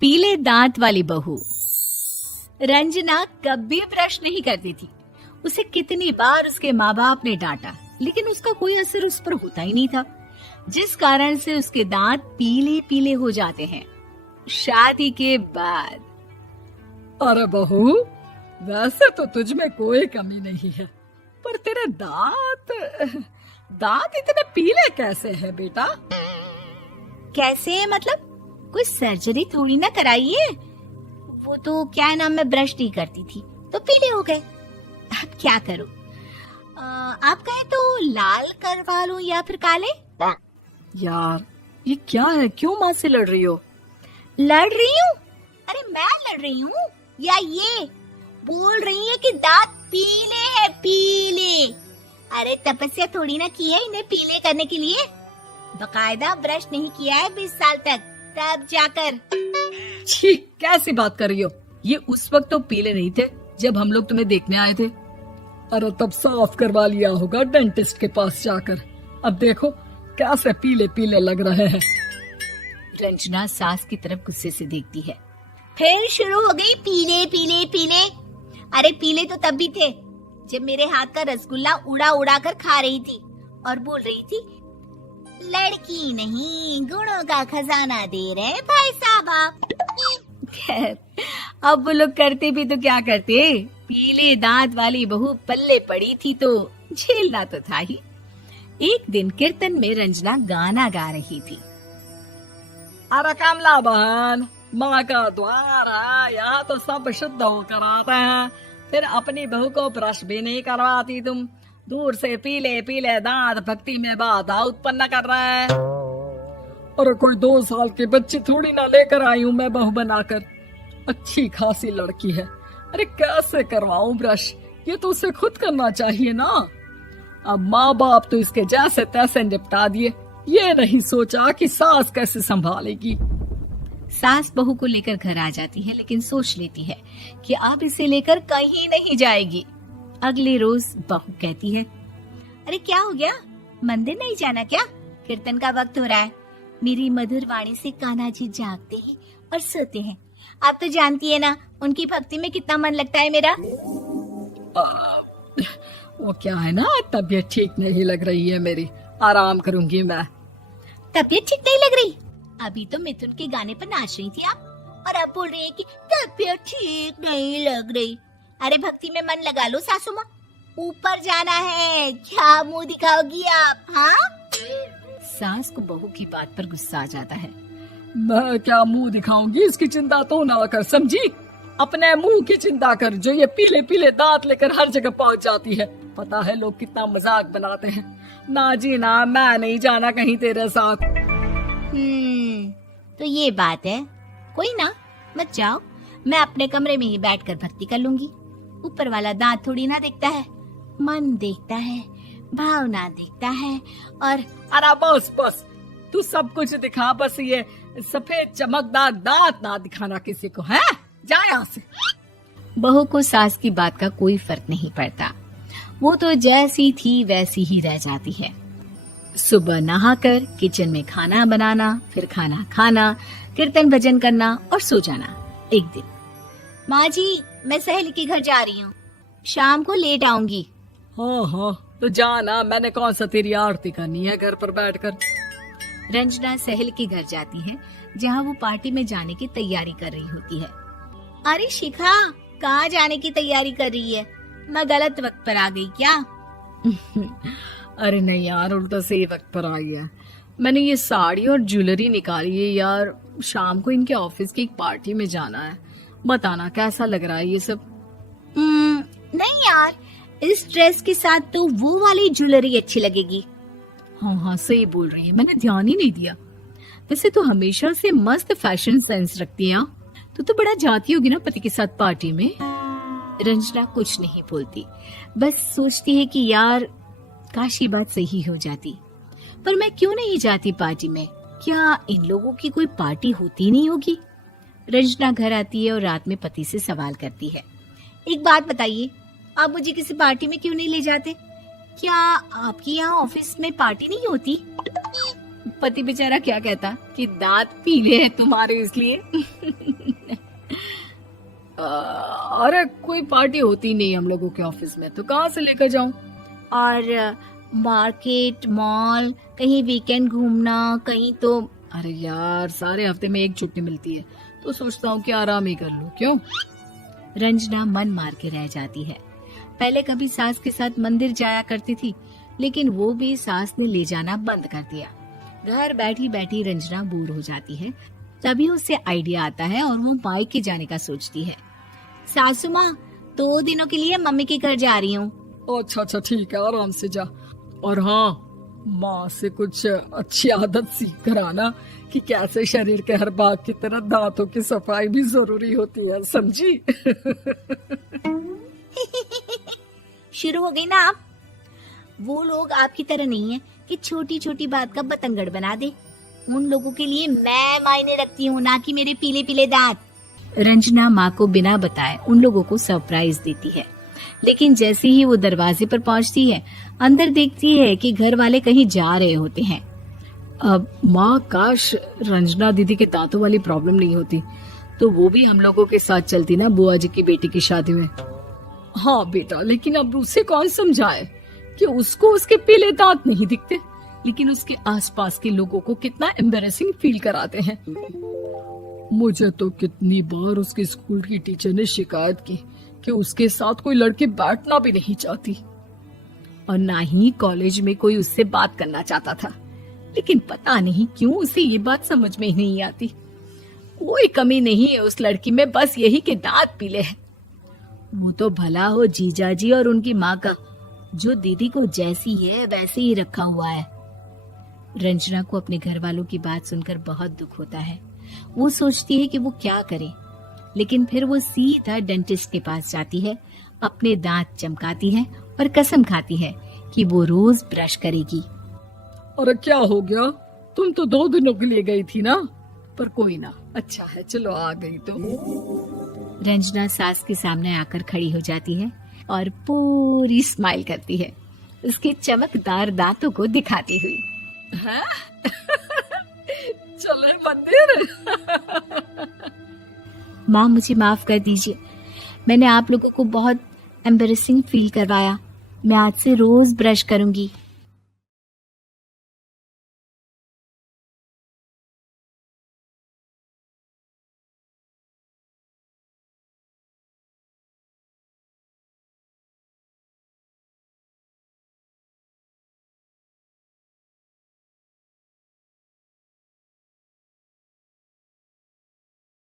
पीले दांत वाली बहू। रंजना कभी ब्रश नहीं करती थी। उसे कितनी बार उसके माँ बाप ने डांटा, लेकिन उसका कोई असर उस पर होता ही नहीं था, जिस कारण से उसके दांत पीले पीले हो जाते हैं। शादी के बाद। अरे बहू, वैसे तो तुझ में कोई कमी नहीं है, पर तेरे दांत इतने पीले कैसे हैं बेटा? कैसे मतलब? कोई सर्जरी थोड़ी ना कराइए। वो तो क्या नाम, मैं ब्रश नहीं करती थी तो पीले हो गए। अब क्या करूं? आप कहें तो लाल करवा लूं या फिर काले? यार ये क्या है, क्यों माँ से लड़ रही हो? लड़ रही हूँ? अरे मैं लड़ रही हूँ या ये बोल रही है कि दांत पीले हैं, पीले। अरे तपस्या थोड़ी ना की है इन्हें पीले करने के लिए। बकायदा ब्रश नहीं किया है 20 साल तक, तब जाकर। छी, कैसी बात कर रही हो? ये उस वक्त तो पीले नहीं थे जब हम लोग तुम्हें देखने आए थे। अरे तब साफ करवा लिया होगा डेंटिस्ट के पास जाकर। अब देखो कैसे पीले पीले लग रहे हैं। रंजना सास की तरफ गुस्से से देखती है। फिर शुरू हो गई पीले पीले पीले। अरे पीले तो तब भी थे जब मेरे हाथ का रसगुल्ला उड़ा उड़ा कर खा रही थी और बोल रही थी, लड़की नहीं गुणों का खजाना दे रहे भाई साहब आप। खैर, अब वो लोग करते भी तो क्या करते, पीले दांत वाली बहू पल्ले पड़ी थी तो झेलना तो था ही। एक दिन कीर्तन में रंजना गाना गा रही थी। अरे कमला बहन, माँ का द्वार है, यहाँ तो सब शुद्ध होकर आते हैं, फिर अपनी बहू को ब्रश भी नहीं करवाती तुम। दूर से पीले पीले दांत भक्ति में बाधा उत्पन्न कर रहे हैं। अरे कोई 2 साल की बच्ची थोड़ी ना लेकर आई हूँ मैं बहू बनाकर। अच्छी खासी लड़की है, अरे कैसे करवाऊं ब्रश? ये तो उसे खुद करना चाहिए ना। अब माँ बाप तो इसके जैसे तैसे निपटा दिए, ये नहीं सोचा कि सास कैसे संभालेगी। सास बहू को लेकर घर आ जाती है, लेकिन सोच लेती है कि अब इसे लेकर कहीं नहीं जाएगी। अगले रोज बहू कहती है, अरे क्या हो गया, मंदिर नहीं जाना क्या? कीर्तन का वक्त हो रहा है। मेरी मधुर वाणी से कान्हा जी जागते हैं और सोते हैं। आप तो जानती है ना उनकी भक्ति में कितना मन लगता है मेरा। वो क्या है ना, तबीयत ठीक नहीं लग रही है मेरी, आराम करूंगी मैं। तबीयत ठीक नहीं लग रही? अभी तो मिथुन के गाने पर नाच रही थी आप, और अब बोल रही है कि तबीयत ठीक नहीं लग रही। अरे भक्ति में मन लगा लो सासू माँ, ऊपर जाना है, क्या मुंह दिखाओगी आप? हाँ? सास को बहू की बात पर गुस्सा आ जाता है। मैं क्या मुंह दिखाऊंगी, इसकी चिंता तो ना कर, समझी? अपने मुंह की चिंता कर, जो ये पीले पीले दांत लेकर हर जगह पहुंच जाती है। पता है लोग कितना मजाक बनाते हैं। ना जी ना, मैं नहीं जाना कहीं तेरे साथ। तो ये बात है, कोई ना, मत जाओ, मैं अपने कमरे में ही बैठकर भक्ति कर लूंगी। ऊपर वाला दांत थोड़ी ना देखता है, मन देखता है, भावना देखता है। और अरे बस बस, तू सब कुछ दिखा, बस ये सफेद चमकदार दांत ना दिखाना किसी को, है? जा यहाँ से। बहू को सास की बात का कोई फर्क नहीं पड़ता, वो तो जैसी थी वैसी ही रह जाती है। सुबह नहाकर किचन में खाना बनाना, फिर खाना खाना, कीर्तन भजन करना और सो जाना। एक दिन, माँ जी मैं सहेली के घर जा रही हूँ, शाम को लेट आऊंगी। हाँ हाँ तो जाना, मैंने कौन सा तेरी आरती करनी है घर पर बैठकर। रंजना सहेली के घर जाती है, जहाँ वो पार्टी में जाने की तैयारी कर रही होती है। अरे शिखा, कहाँ जाने की तैयारी कर रही है? मैं गलत वक्त पर आ गई क्या? अरे नहीं यार, उल्टा सही वक्त पर आ गया। मैंने ये साड़ी और ज्वेलरी निकाली है यार, शाम को इनके ऑफिस की एक पार्टी में जाना है। बताना कैसा लग रहा है ये सब? नहीं यार, इस ड्रेस के साथ तो वो वाली ज्वेलरी अच्छी लगेगी। हाँ हाँ सही बोल रही है, मैंने ध्यान ही नहीं दिया। वैसे तो हमेशा से मस्त फैशन सेंस रखती है। तो बड़ा जाती होगी ना पति के साथ पार्टी में। रंजना कुछ नहीं बोलती, बस सोचती है कि यार काश ये बात सही हो जाती, पर मैं क्यों नहीं जाती पार्टी में? क्या इन लोगों की कोई पार्टी होती नहीं होगी? रंजना घर आती है और रात में पति से सवाल करती है, एक बात बताइए, आप मुझे किसी पार्टी में क्यों नहीं ले जाते? क्या आपकी यहाँ ऑफिस में पार्टी नहीं होती? पति बेचारा क्या कहता कि दांत पीले हैं तुम्हारे इसलिए। अरे कोई पार्टी होती नहीं हम लोगों के ऑफिस में, तो कहाँ से लेकर जाऊं? और मार्केट, मॉल, कहीं वीकेंड घूमना, कहीं तो। अरे यार, सारे हफ्ते में एक छुट्टी मिलती है, तो सोचता हूँ कि आराम ही कर लूं। क्यों? रंजना मन मार के रह जाती है। पहले कभी सास के साथ मंदिर जाया करती थी, लेकिन वो भी सास ने ले जाना बंद कर दिया। घर बैठी बैठी रंजना बोर हो जाती है। तभी उसे आइडिया आता है और वो मायके जाने का सोचती है। सासू माँ, 2 दिनों के लिए मम्मी के घर जा रही हूँ। अच्छा ठीक है, आराम से जा। और हाँ, माँ से कुछ अच्छी आदत सीख कर आना कि कैसे शरीर के हर भाग की तरह दांतों की सफाई भी जरूरी होती है, समझी? शुरू हो गई ना आप। वो लोग आपकी तरह नहीं है कि छोटी छोटी बात का बतंगड़ बना दे। उन लोगों के लिए मैं मायने रखती हूँ, ना कि मेरे पीले पीले दांत। रंजना माँ को बिना बताए उन लोगों को सरप्राइज देती है, लेकिन जैसे ही वो दरवाजे पर पहुंचती है, अंदर देखती है कि घर वाले कहीं जा रहे होते हैं। अब माँ, काश रंजना दीदी के दांतों वाली प्रॉब्लम नहीं होती, तो वो भी हम लोगों के साथ चलती ना बुआ जी की बेटी की शादी में। हाँ बेटा, लेकिन अब उसे कौन समझाए कि उसको उसके पीले दांत नहीं दिखते, लेकिन उसके आसपास के लोगों को कितना एम्बैरेसिंग फील कराते हैं। मुझे तो कितनी बार उसके स्कूल की टीचर ने शिकायत की कि उसके साथ कोई लड़की बैठना भी नहीं चाहती, और ना ही कॉलेज में कोई उससे बात करना चाहता था। लेकिन पता नहीं क्यों उसे ये बात समझ में ही नहीं आती। कोई कमी नहीं है उस लड़की में, बस यही कि दांत पीले हैं। वो तो भला हो जीजा जी और उनकी माँ का, जो दीदी को जैसी है वैसे ही रखा हुआ है। रंजना को अपने घर वालों की बात सुनकर बहुत दुख होता है। वो सोचती है कि वो क्या करे, लेकिन फिर वो सीधा डेंटिस्ट के पास जाती है, अपने दांत चमकाती है और कसम खाती है कि वो रोज ब्रश करेगी। अरे क्या हो गया? तुम तो 2 दिनों के लिए गई थी ना, पर कोई ना, अच्छा है, चलो आ गई तो। रंजना सास के सामने आकर खड़ी हो जाती है और पूरी स्माइल करती है, उसके चमकदार दांतों को दिखाती हुई। हैं? चले मंदिर। माँ, मुझे माफ कर दीजिए, मैंने आप लोगों को बहुत एम्बैरेसिंग फील करवाया। मैं आज से रोज ब्रश करूंगी।